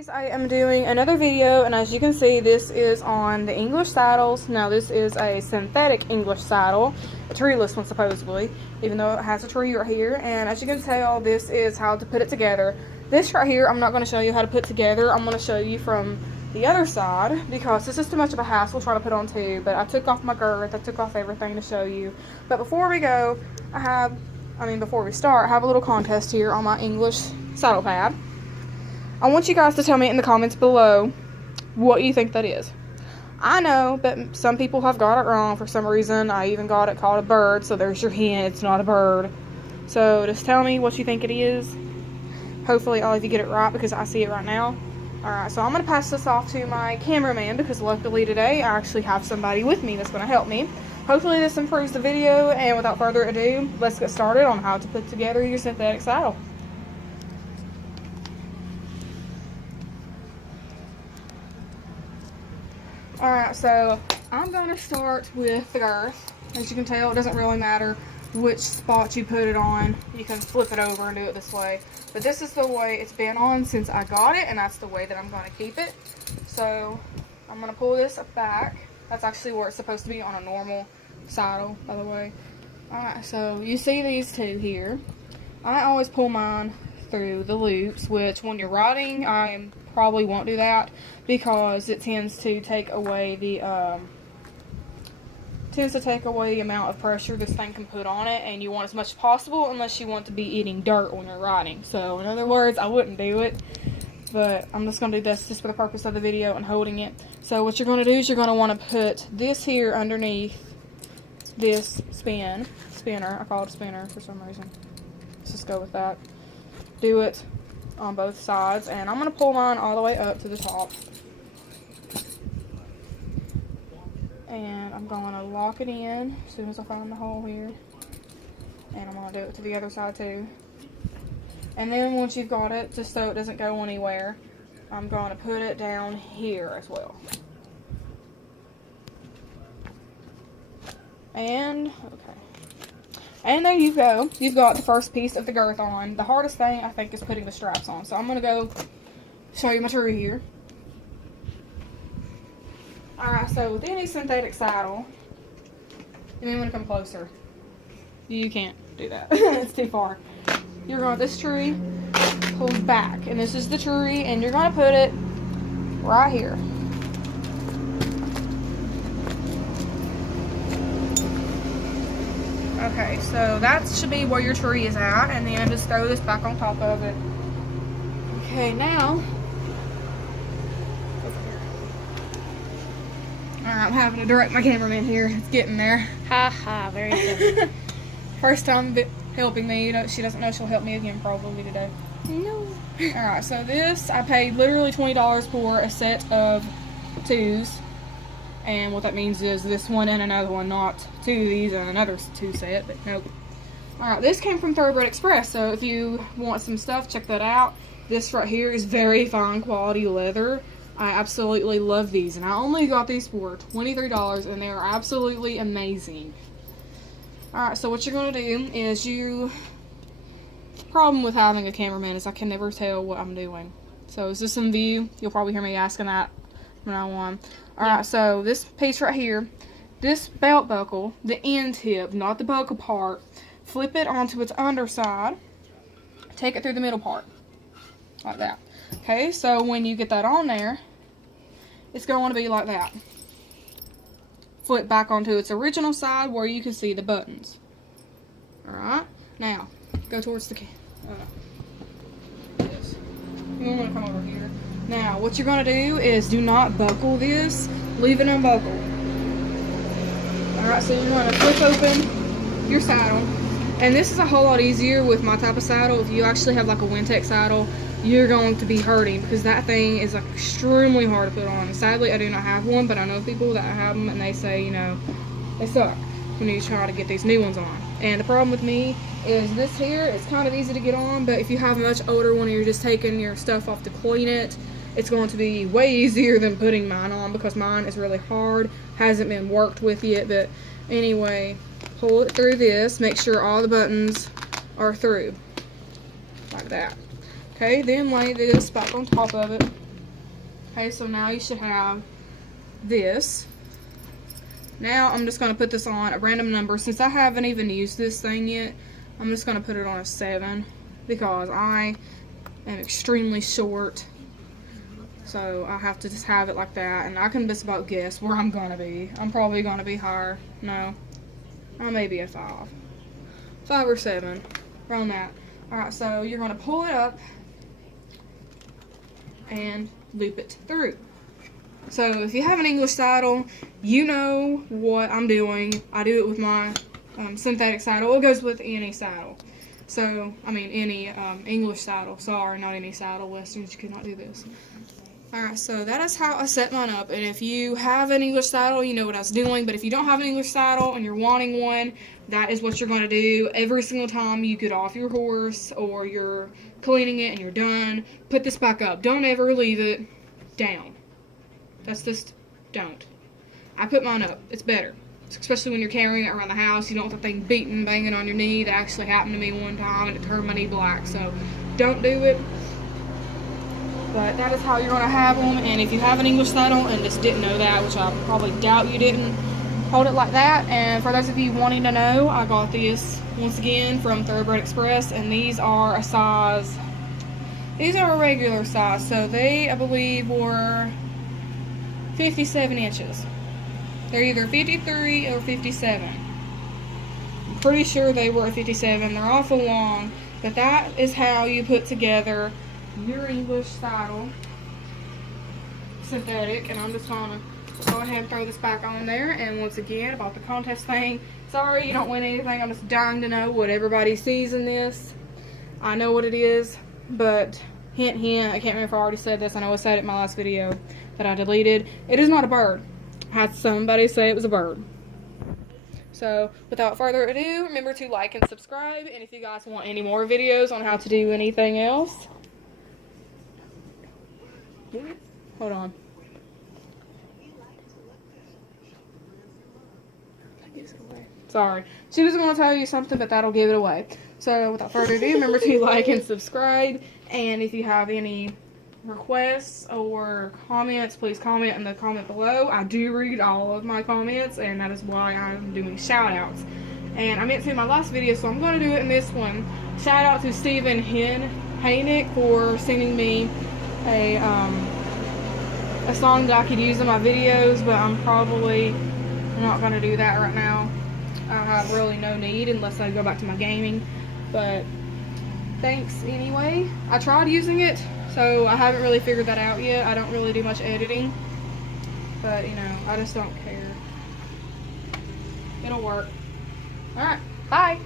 Guys, I am doing another video, and as you can see, this is on the English saddles. Now this is a synthetic English saddle, a treeless one supposedly, even though it has a tree right here. And as you can tell, this is how to put it together. This right here, I'm not going to show you how to put together. I'm going to show you from the other side because this is too much of a hassle trying to put on two. But I took off my girth, I took off everything to show you. But before we go, before we start, I have a little contest here on my English saddle pad. I want you guys to tell me in the comments below what you think that is. I know that some people have got it wrong for some reason. I even got it called a bird, so there's your hint, it's not a bird. So just tell me what you think it is. Hopefully all of you get it right because I see it right now. Alright, so I'm going to pass this off to my cameraman because luckily today I actually have somebody with me that's going to help me. Hopefully this improves the video, and without further ado, let's get started on how to put together your synthetic saddle. Alright, so I'm going to start with the girth. As you can tell, it doesn't really matter which spot you put it on. You can flip it over and do it this way. But this is the way it's been on since I got it, and that's the way that I'm going to keep it. So I'm going to pull this back. That's actually where it's supposed to be on a normal saddle, by the way. Alright, so you see these two here. I always pull mine through the loops, which when you're riding, I probably won't do that because it tends to take away the amount of pressure this thing can put on it, and you want as much as possible unless you want to be eating dirt when you're riding. So in other words, I wouldn't do it, but I'm just going to do this just for the purpose of the video and holding it. So what you're going to do is you're going to want to put this here underneath this spinner. I call it a spinner for some reason. Let's just go with that. Do it on both sides, and I'm going to pull mine all the way up to the top. And I'm going to lock it in as soon as I find the hole here. And I'm going to do it to the other side too. And then once you've got it, just so it doesn't go anywhere, I'm going to put it down here as well. And, okay. And there you go. You've got the first piece of the girth on. The hardest thing, I think, is putting the straps on. So I'm going to go show you my tree here. Alright, so with any synthetic saddle, you may want to come closer. You can't do that. It's too far. You're going to, this tree pulls back. And this is the tree, and you're going to put it right here. Okay, so that should be where your tree is at, and then just throw this back on top of it. Okay, now, I'm having to direct my cameraman here. It's getting there. Ha, very good. First time helping me. You know, she doesn't know she'll help me again probably today. No. Alright, so this, I paid literally $20 for a set of twos. And what that means is this one and another one, not two of these and another two set, but nope. Alright, this came from Thoroughbred Express, so if you want some stuff, check that out. This right here is very fine quality leather. I absolutely love these, and I only got these for $23, and they are absolutely amazing. Alright, so what you're going to do is the problem with having a cameraman is I can never tell what I'm doing. So is this in view? You'll probably hear me asking that from now on. Alright, so this piece right here, this belt buckle, the end tip, not the buckle part, flip it onto its underside, take it through the middle part, like that. Okay, so when you get that on there, it's going to be like that. Flip back onto its original side where you can see the buttons. Alright, now, go towards the yes. You want to come over here. Now, what you're going to do is do not buckle this. Leave it unbuckled. Alright, so you're going to flip open your saddle. And this is a whole lot easier with my type of saddle. If you actually have like a Wintec saddle, you're going to be hurting because that thing is like extremely hard to put on. Sadly, I do not have one, but I know people that have them and they say, you know, they suck when you try to get these new ones on. And the problem with me is this here, it's kind of easy to get on, but if you have a much older one and you're just taking your stuff off to clean it, it's going to be way easier than putting mine on because mine is really hard, hasn't been worked with yet. But anyway, pull it through this, make sure all the buttons are through, like that. Okay, then lay this back on top of it. Okay, so now you should have this. Now I'm just going to put this on a random number. Since I haven't even used this thing yet, I'm just going to put it on a 7 because I am extremely short. So I have to just have it like that, and I can just about guess where I'm going to be. I'm probably going to be higher. No, I may be a 5. 5 or 7, around that. Alright, so you're going to pull it up and loop it through. So if you have an English saddle, you know what I'm doing. I do it with my synthetic saddle. It goes with any saddle. So, I mean any English saddle. Sorry, not any saddle. Westerns, you could not do this. Alright, so that is how I set mine up. And if you have an English saddle, you know what I was doing. But if you don't have an English saddle and you're wanting one, that is what you're going to do every single time you get off your horse or you're cleaning it and you're done. Put this back up. Don't ever leave it down. That's just, don't. I put mine up. It's better. Especially when you're carrying it around the house. You don't want the thing beating, banging on your knee. That actually happened to me one time and it turned my knee black. So don't do it. But that is how you're going to have them. And if you have an English saddle and just didn't know that, which I probably doubt you didn't, hold it like that. And for those of you wanting to know, I got this once again from Thoroughbred Express. And these are a size, these are a regular size. So they, I believe, were 57 inches. They're either 53 or 57. I'm pretty sure they were 57. They're awful long. But that is how you put together your English saddle, synthetic. And I'm just going to go ahead and throw this back on there. And once again, about the contest thing, sorry you don't win anything. I'm just dying to know what everybody sees in this. I know what it is, but hint hint, I can't remember if I already said this. I know I said it in my last video that I deleted. It is not a bird. I had somebody say it was a bird. So without further ado, remember to like and subscribe. And if you guys want any more videos on how to do anything else, hold on. Sorry. She was going to tell you something, but that'll give it away. So without further ado, remember to like and subscribe. And if you have any requests or comments, please comment in the comment below. I do read all of my comments, and that is why I'm doing shout outs. And I meant to in my last video, so I'm going to do it in this one. Shout out to Stephen Haynick for sending me a song that I could use in my videos, but I'm probably not going to do that right now. I have really no need unless I go back to my gaming. But thanks anyway. I tried using it, so I haven't really figured that out yet. I don't really do much editing, but you know, I just don't care. It'll work. Alright, bye!